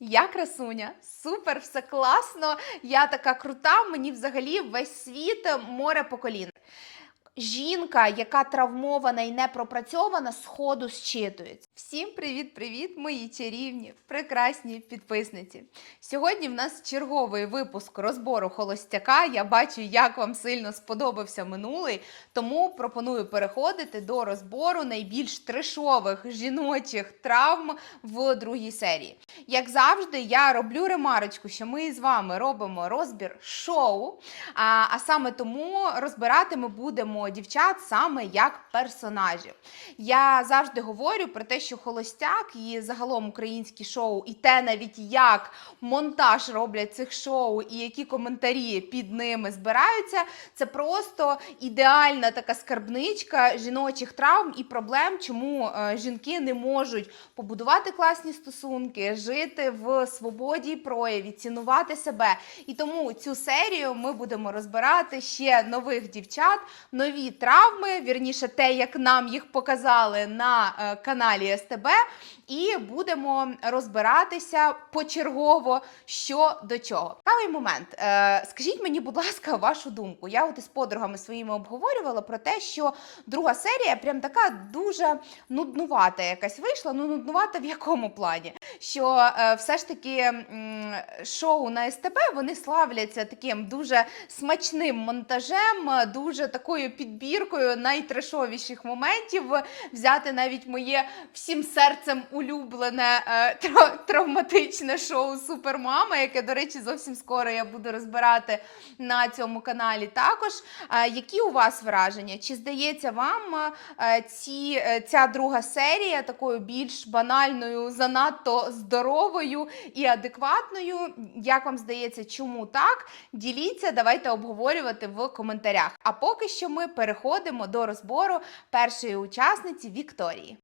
Я красуня, супер, все класно. Я така крута. Мені взагалі весь світ море по коліна. Жінка, яка травмована і не пропрацьована, сходу зчитується. Всім привіт-привіт, мої чарівні, прекрасні підписниці. Сьогодні в нас черговий випуск розбору холостяка. Я бачу, як вам сильно сподобався минулий, тому пропоную переходити до розбору найбільш трешових жіночих травм в другій серії. Як завжди, я роблю ремарочку, що ми з вами робимо розбір шоу. А, а саме тому розбирати ми будемо дівчат саме як персонажів. Я завжди говорю про те, що холостяк і загалом українські шоу, і те навіть як монтаж роблять цих шоу, і які коментарі під ними збираються, це просто ідеальна така скарбничка жіночих травм і проблем, чому е, жінки не можуть побудувати класні стосунки, жити в свободі прояві, цінувати себе. І тому цю серію ми будемо розбирати ще нових дівчат, нові травми, вірніше, те, як нам їх показали на е, каналі СТБ, і будемо розбиратися почергово, що до чого. Цікавий момент. Е, скажіть мені, будь ласка, вашу думку. Я от із подругами своїми обговорювала про те, що друга серія прям така дуже нуднувата якась вийшла. Ну, нуднувата в якому плані? Що е, все ж таки шоу на СТБ вони славляться таким дуже смачним монтажем, дуже такою підбіркою найтрешовіших моментів. Взяти навіть моє всім серцем улюблене е, травматичне шоу Супермама, яке, до речі, зовсім скоро я буду розбирати на цьому каналі. Також Е, які у вас враження? Чи здається вам е, ці, е, ця друга серія такою більш банальною, занадто здоровою і адекватною? Як вам здається, чому так? Діліться, давайте обговорювати в коментарях. А поки що ми переходимо до розбору першої учасниці Вікторії.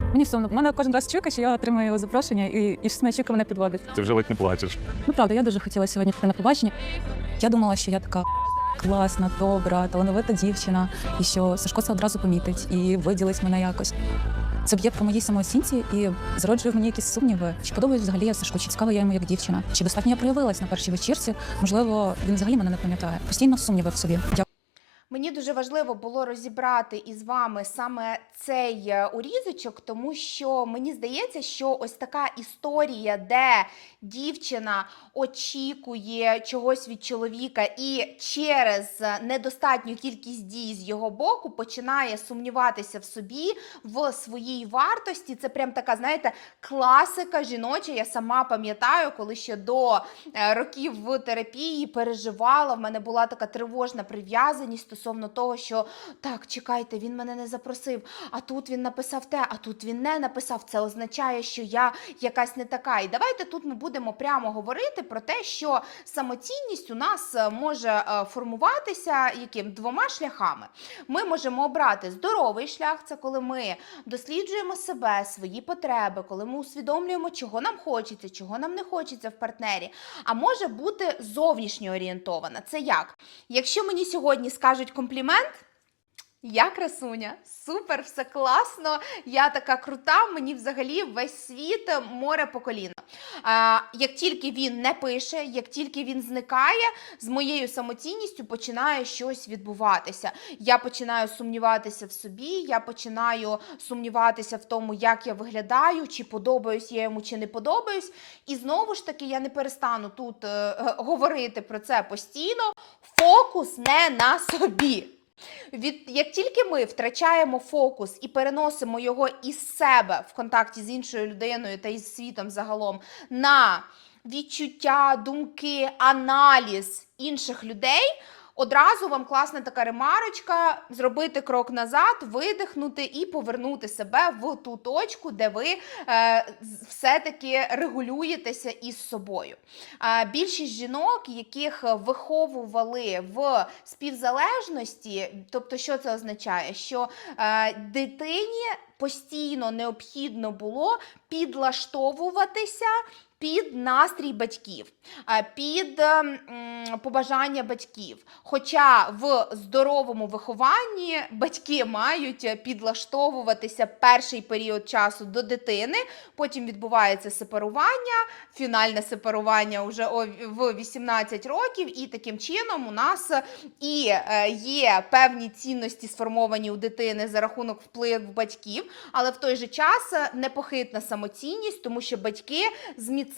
Мені сумно. У мене кожен раз чуйка, що я отримую запрошення, і, і щось моя мене підводить. Ти вже ледь не плачеш. Ну правда, я дуже хотіла сьогодні піти на побачення. Я думала, що я така класна, добра, талановита дівчина, і що Сашко це одразу помітить і виділить мене якось. Це б'є по моїй самооцінці і зароджує в мені якісь сумніви. Чи подобаюсь взагалі я Сашко, чи цікава я йому як дівчина? Чи достатньо я проявилась на першій вечірці? Можливо, він взагалі мене не пам'ятає. Постійно сумніви в собі. Мені дуже важливо було розібрати із вами саме цей е, урізочок, тому що мені здається, що ось така історія, де дівчина очікує чогось від чоловіка і через недостатню кількість дій з його боку починає сумніватися в собі, в своїй вартості. Це прям така, знаєте, класика жіноча. Я сама пам'ятаю, коли ще до е, років в терапії переживала. В мене була така тривожна прив'язаність стосовно того, що так, чекайте, він мене не запросив, а тут він написав те, а тут він не написав. Це означає, що я якась не така. І давайте тут ми будемо прямо говорити про те, що самоцінність у нас е, може е, формуватися яким двома шляхами. Ми можемо обрати здоровий шлях, це коли ми досліджуємо себе, свої потреби, коли ми усвідомлюємо, чого нам хочеться, чого нам не хочеться в партнері. А може бути зовнішньо орієнтована. Це як? Якщо мені сьогодні скажуть комплімент. Я красуня, супер, все класно. Я така крута. Мені взагалі весь світ море по коліна. Як тільки він не пише, як тільки він зникає, з моєю самоцінністю починає щось відбуватися. Я починаю сумніватися в собі, я починаю сумніватися в тому, як я виглядаю, чи подобаюсь я йому, чи не подобаюсь. І знову ж таки, я не перестану тут е, е, говорити про це постійно. Фокус не на собі. Від як тільки ми втрачаємо фокус і переносимо його із себе в контакті з іншою людиною та із світом загалом на відчуття, думки, аналіз інших людей. Одразу вам класна така ремарочка зробити крок назад, видихнути і повернути себе в ту точку, де ви е, все-таки регулюєтеся із собою. Е, більшість жінок, яких виховували в співзалежності, тобто, що це означає? Що е, дитині постійно необхідно було підлаштовуватися під настрій батьків, е, під ем, побажання батьків. Хоча в здоровому вихованні батьки мають е, підлаштовуватися перший період часу до дитини, потім відбувається сепарування, фінальне сепарування вже в 18 років, і таким чином у нас і е, є певні цінності сформовані у дитини за рахунок впливу батьків, але в той же час е, непохитна самоцінність, тому що батьки зміцнили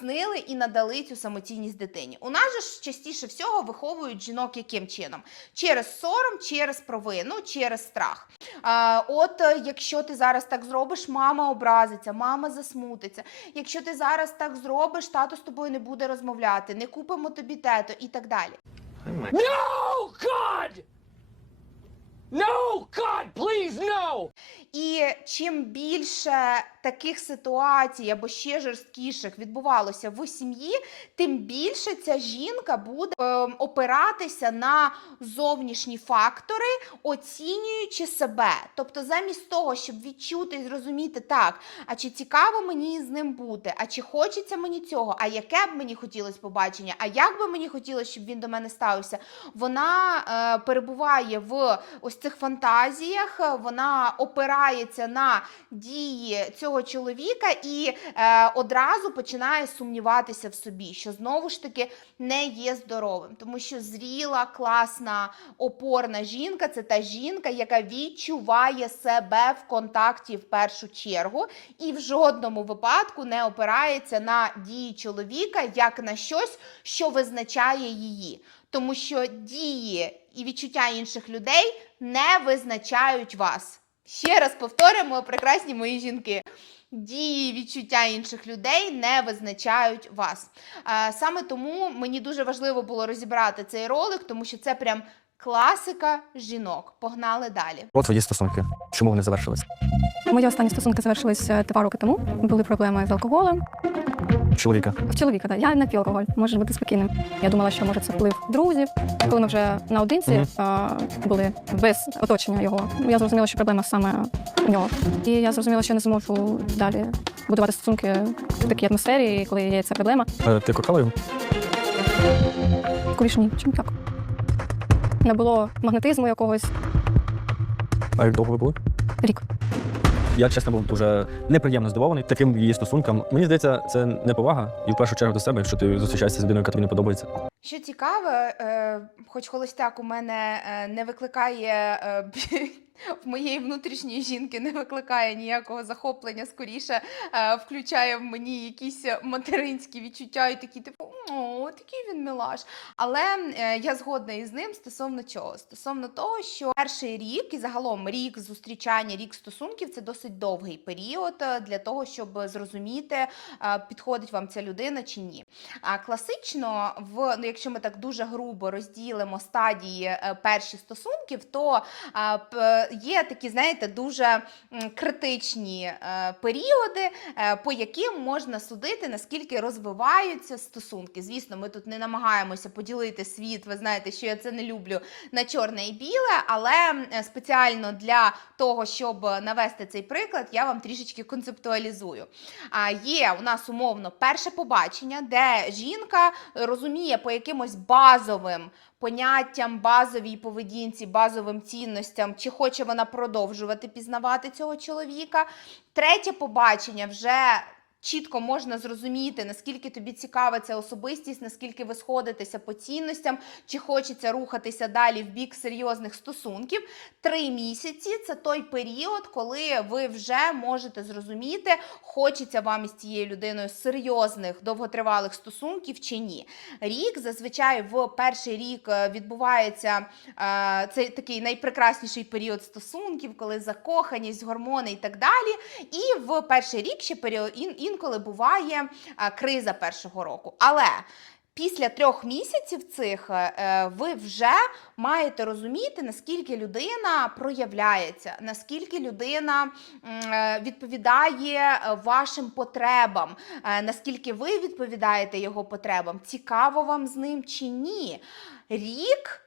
і надали цю самоцінність дитині. У нас же ж частіше всього виховують жінок яким чином? Через сором, через провину, через страх. А, от е, якщо ти зараз так зробиш, мама образиться, мама засмутиться. Якщо ти зараз так зробиш, тато з тобою не буде розмовляти, не купимо тобі тето і так далі. No, God! No, God, please, no! І чим більше таких ситуацій або ще жорсткіших відбувалося в сім'ї, тим більше ця жінка буде ем, опиратися на зовнішні фактори, оцінюючи себе. Тобто, замість того, щоб відчути і зрозуміти так, а чи цікаво мені з ним бути, а чи хочеться мені цього, а яке б мені хотілося побачення, а як би мені хотілося, щоб він до мене ставився, вона е, перебуває в ось цих фантазіях, вона опирається на дії цього чоловіка і е, одразу починає сумніватися в собі, що знову ж таки не є здоровим, тому що зріла, класна, опорна жінка це та жінка, яка відчуває себе в контакті в першу чергу, і в жодному випадку не опирається на дії чоловіка як на щось, що визначає її. Тому що дії і відчуття інших людей не визначають вас. Ще раз повторюємо, прекрасні мої жінки. Дії, відчуття інших людей не визначають вас. Е, Саме тому мені дуже важливо було розібрати цей ролик, тому що це прям класика жінок. Погнали далі. От твої стосунки. Чому вони завершились? Мої останні стосунки завершилися два роки тому. Були проблеми з алкоголем. Чоловіка. В чоловіка, да. я не п'ю алкоголь, можеш бути спокійним. Я думала, що може це вплив друзів. Коли ми вже наодинці Мгм. а, були без оточення його. Я зрозуміла, що проблема саме у нього. І я зрозуміла, що не зможу далі будувати стосунки в такій атмосфері, коли є ця проблема. Е, Ти кохала його? Скоріше ні, чим так. Не було магнетизму якогось А як довго ви були? рік. Я чесно був дуже неприємно здивований таким її стосункам. Мені здається, це неповага і в першу чергу до себе, якщо ти зустрічаєшся з людиною, яка тобі не подобається. Що цікаве, е, хоч холостяк у мене е, не викликає е, в моєї внутрішньої жінки, не викликає ніякого захоплення, скоріше е, включає в мені якісь материнські відчуття і такі, типу, о, такий він милаш. Але е, я згодна із ним стосовно чого? Стосовно того, що перший рік і загалом рік зустрічання, рік стосунків це досить довгий період е, для того, щоб зрозуміти, е, підходить вам ця людина чи ні. А класично, в ну, якщо ми так дуже грубо розділимо стадії е, перші стосунків, то п- є такі, знаєте, дуже критичні е, періоди, е, по яким можна судити, наскільки розвиваються стосунки. Звісно, ми тут не намагаємося поділити світ. Ви знаєте, що я це не люблю на чорне і біле, але спеціально для того, щоб навести цей приклад, я вам трішечки концептуалізую. А є у нас умовно перше побачення, де жінка розуміє по якимось базовим поняттям, базовій поведінці, базовим цінностям, чи хоче вона продовжувати пізнавати цього чоловіка. Третє побачення вже. Чітко можна зрозуміти, наскільки тобі цікава ця особистість, наскільки ви сходитеся по цінностям, чи хочеться рухатися далі в бік серйозних стосунків. Три місяці це той період, коли ви вже можете зрозуміти, хочеться вам із цією людиною серйозних довготривалих стосунків чи ні. Рік зазвичай в перший рік е, відбувається е, це такий найпрекрасніший період стосунків, коли закоханість, гормони і так далі. І в перший рік ще період інколи буває е, криза першого року. Але Після трьох місяців цих е, е, ви вже маєте розуміти, наскільки людина проявляється, наскільки людина відповідає вашим потребам, наскільки ви відповідаєте його потребам, цікаво вам з ним чи ні. Рік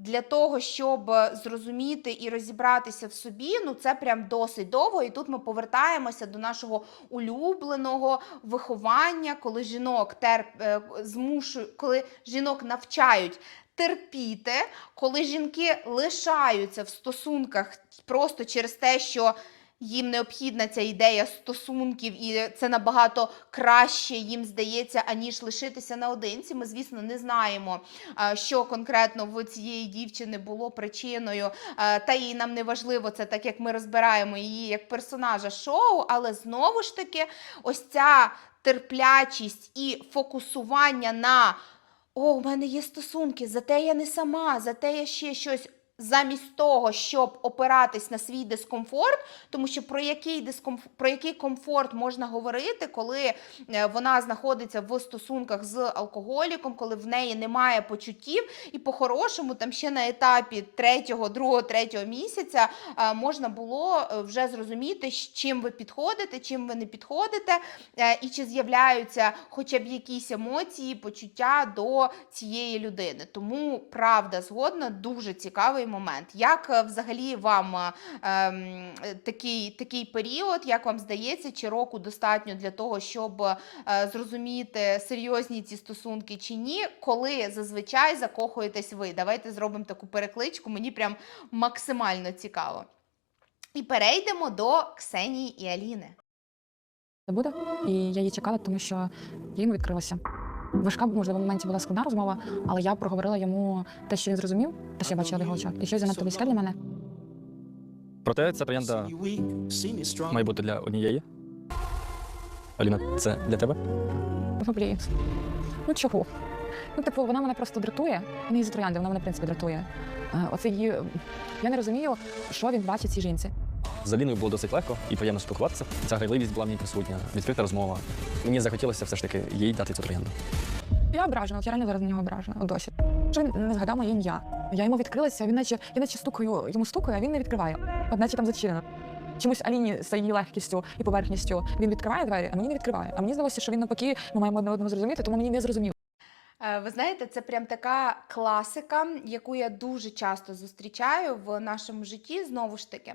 Для того, щоб е, зрозуміти і розібратися в собі, ну це прям досить довго. І тут ми повертаємося до нашого улюбленого виховання, коли жінок терп, е, змушують, коли жінок навчають терпіти, коли жінки лишаються в стосунках просто через те, що їм необхідна ця ідея стосунків, і це набагато краще їм здається, аніж лишитися наодинці. Ми, звісно, не знаємо, що конкретно в цієї дівчини було причиною, та їй нам не важливо це, так як ми розбираємо її як персонажа шоу, але знову ж таки, ось ця терплячість і фокусування на о, у мене є стосунки, зате я не сама, зате я ще щось. Замість того, щоб опиратись на свій дискомфорт, тому що про який дискомф... про який комфорт можна говорити, коли е, вона знаходиться в стосунках з алкоголіком, коли в неї немає почуттів, і по-хорошому, там ще на етапі третього, другого, третього місяця е, можна було е, вже зрозуміти, з чим ви підходите, чим ви не підходите, і чи з'являються хоча б якісь емоції, почуття до цієї людини. Тому правда згодна, дуже цікавий момент. Як е, взагалі вам е, ем, такий, такий період, як вам здається, чи року достатньо для того, щоб е, зрозуміти серйозні ці стосунки чи ні, коли зазвичай закохуєтесь ви? Давайте зробимо таку перекличку, мені прям максимально цікаво. І перейдемо до Ксенії і Аліни. Це буде. І я її чекала, тому що я йому відкрилася. Важка, можливо, в моменті була складна розмова, але я проговорила йому те, що він зрозумів, те, що я бачила в його очах, і щось занадто близьке для мене. Проте ця троянда має бути для однієї. Аліна, це для тебе? Ну, блін. Ну чого? Ну, типу, вона мене просто дратує. Не із троянди, вона мене, в принципі, дратує. Е, Оце її. Я не розумію, що він бачить цій жінці. З Аліною було досить легко і приємно спілкуватися. Ця грайливість була ній присутня, відкрита розмова. Мені захотілося все ж таки їй дати цю троянду. Я ображена, от я реально зараз на нього ображена. Досі. Що він не згадав моє ім'я. Я йому відкрилася, він наче, я наче стукаю, йому стукаю, а він не відкриває. От наче там зачинено. Чомусь Аліні з її легкістю і поверхністю він відкриває двері, а мені не відкриває. А мені здалося, що він навпаки, ми маємо одне одного зрозуміти, тому мені не зрозуміло. Е, Ви знаєте, це прям така класика, яку я дуже часто зустрічаю в нашому житті. Знову ж таки,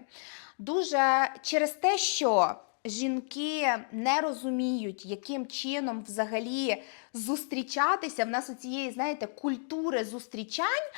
дуже через те, що жінки не розуміють, яким чином взагалі зустрічатися. В нас у цієї, знаєте, культури зустрічань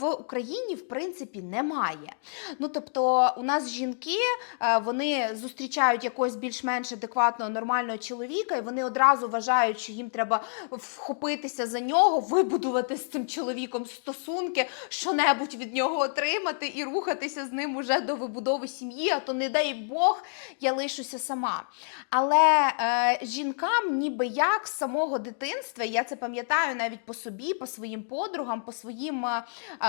в Україні в принципі немає. Ну тобто, у нас жінки е, вони зустрічають якогось більш-менш адекватного нормального чоловіка, і вони одразу вважають, що їм треба вхопитися за нього, вибудувати з цим чоловіком стосунки, що-небудь від нього отримати і рухатися з ним уже до вибудови сім'ї, а то не дай Бог, я лишуся сама. Але е, жінкам, ніби як з самого дитинства, я це пам'ятаю навіть по собі, по своїм подругам, по своїм е, е,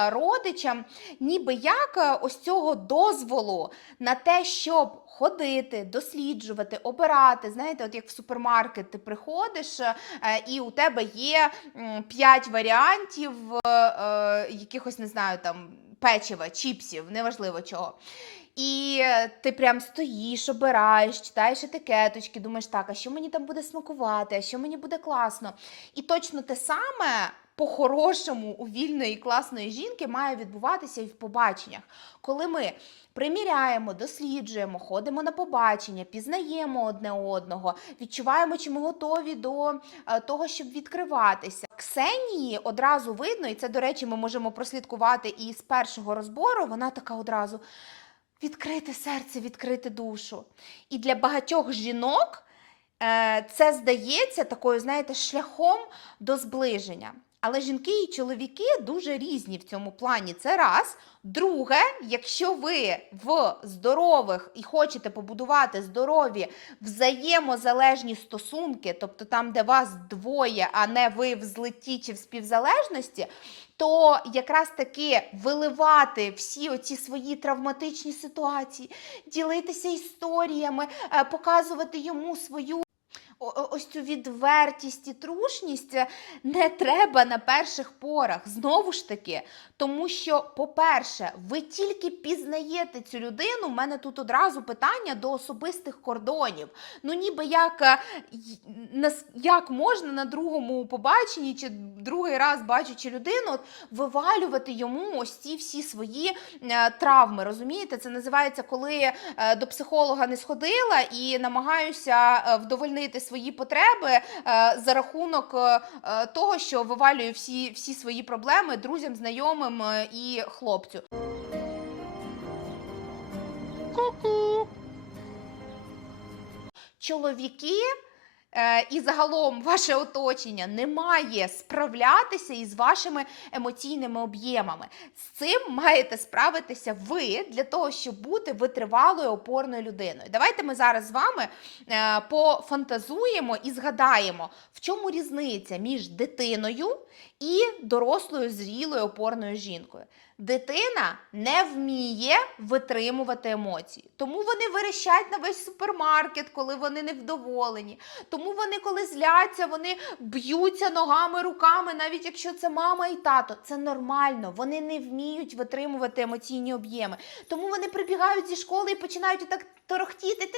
родичам, ніби як е, ось цього дозволу на те, щоб ходити, досліджувати, обирати. Знаєте, от як в супермаркет ти приходиш, е, і у тебе є п'ять варіантів е, е, якихось, не знаю, там печива, чіпсів, неважливо чого. І е, ти прям стоїш, обираєш, читаєш етикеточки, думаєш, так, а що мені там буде смакувати, а що мені буде класно. І точно те саме по-хорошому у вільної класної жінки має відбуватися і в побаченнях. Коли ми приміряємо, досліджуємо, ходимо на побачення, пізнаємо одне одного, відчуваємо, чи ми готові до е, того, щоб відкриватися. Ксенії одразу видно, і це, до речі, ми можемо прослідкувати і з першого розбору. Вона така одразу відкрити серце, відкрити душу. І для багатьох жінок е, це здається такою, знаєте, шляхом до зближення. Але жінки і чоловіки дуже різні в цьому плані. Це раз. Друге, якщо ви в здорових і хочете побудувати здорові взаємозалежні стосунки, тобто там, де вас двоє, а не ви в злитті чи в співзалежності, то якраз таки виливати всі оці свої травматичні ситуації, ділитися історіями, е, показувати йому свою ось цю відвертість і трушність е, не треба на перших порах. Знову ж таки, тому що, по-перше, ви тільки пізнаєте цю людину. У мене тут одразу питання до особистих кордонів. Ну, ніби як, е, як можна на другому побаченні чи другий раз бачачи людину, вивалювати йому ось ці всі свої е, травми. Розумієте, це називається, коли до психолога не сходила і намагаюся вдовольнити свої потреби е, за рахунок е, е, того, що вивалюю всі, всі свої проблеми друзям, знайомим і хлопцю. Чоловіки е, і загалом ваше оточення не має справлятися із вашими емоційними об'ємами. З цим маєте справитися ви для того, щоб бути витривалою опорною людиною. Давайте ми зараз з вами е, пофантазуємо і згадаємо, в чому різниця між дитиною і дорослою зрілою опорною жінкою. Дитина не вміє витримувати емоції, тому вони верещать на весь супермаркет, коли вони невдоволені. Тому вони, коли зляться, вони б'ються ногами, руками, навіть якщо це мама і тато. Це нормально. Вони не вміють витримувати емоційні об'єми. Тому вони прибігають зі школи і починають так торохтіти,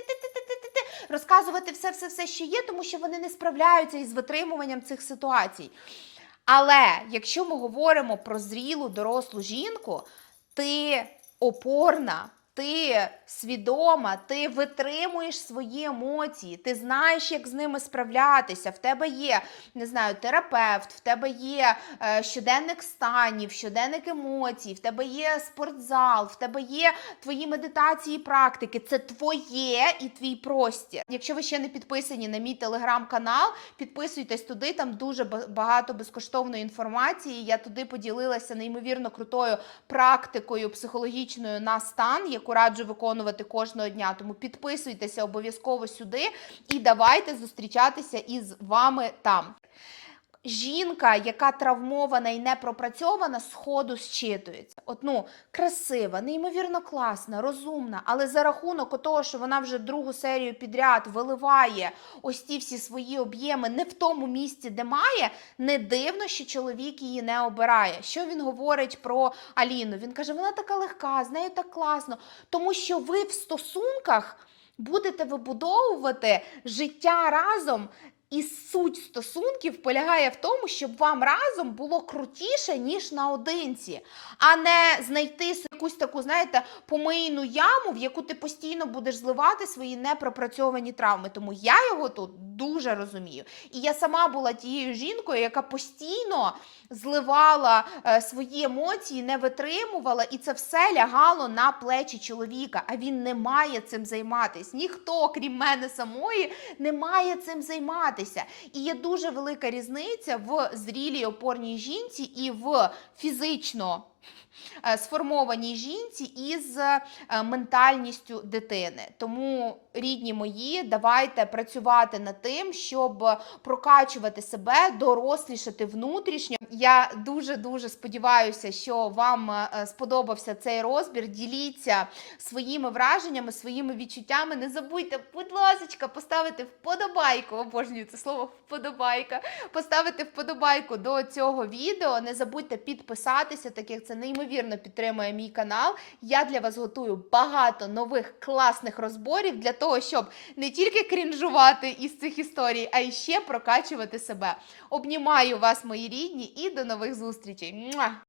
розказувати все, все, все, що є, тому що вони не справляються із витримуванням цих ситуацій. Але якщо ми говоримо про зрілу дорослу жінку, ти опорна, ти свідома, ти витримуєш свої емоції, ти знаєш, як з ними справлятися. В тебе є, не знаю, терапевт, в тебе є е, щоденник станів, щоденник емоцій, в тебе є спортзал, в тебе є твої медитації, і практики. Це твоє і твій простір. Якщо ви ще не підписані на мій телеграм-канал, підписуйтесь туди, там дуже ба- багато безкоштовної інформації. Я туди поділилася неймовірно крутою практикою психологічною на стан, яку раджу виконувати кожного дня. Тому підписуйтеся обов'язково сюди і давайте зустрічатися із вами там. Жінка, яка травмована і не пропрацьована, сходу зчитується. От, ну, красива, неймовірно класна, розумна, але за рахунок того, що вона вже другу серію підряд виливає ось ті всі свої об'єми не в тому місці, де має, не дивно, що чоловік її не обирає. Що він говорить про Аліну? Він каже, вона така легка, з нею так класно, тому що ви в стосунках будете вибудовувати життя разом. І суть стосунків полягає в тому, щоб вам разом було крутіше, ніж наодинці, а не знайти якусь таку, знаєте, помийну яму, в яку ти постійно будеш зливати свої непропрацьовані травми. Тому я його тут дуже розумію. І я сама була тією жінкою, яка постійно зливала е, свої емоції, не витримувала, і це все лягало на плечі чоловіка. А він не має цим займатись. Ніхто, крім мене самої, не має цим займатися. І є дуже велика різниця в зрілій опорній жінці і в фізично е, сформованій жінці із е, ментальністю дитини. Тому, рідні мої, давайте працювати над тим, щоб прокачувати себе, дорослішати внутрішньо. Я дуже дуже сподіваюся, що вам е, сподобався цей розбір. Діліться своїми враженнями, своїми відчуттями. Не забудьте, будь ласка, поставити вподобайку. Обожнюю це слово вподобайка. Поставити вподобайку до цього відео. Не забудьте підписатися, так як це неймовірно підтримує мій канал. Я для вас готую багато нових класних розборів для того, щоб не тільки крінжувати із цих історій, а й ще прокачувати себе. Обнімаю вас, мої рідні, і до нових зустрічей.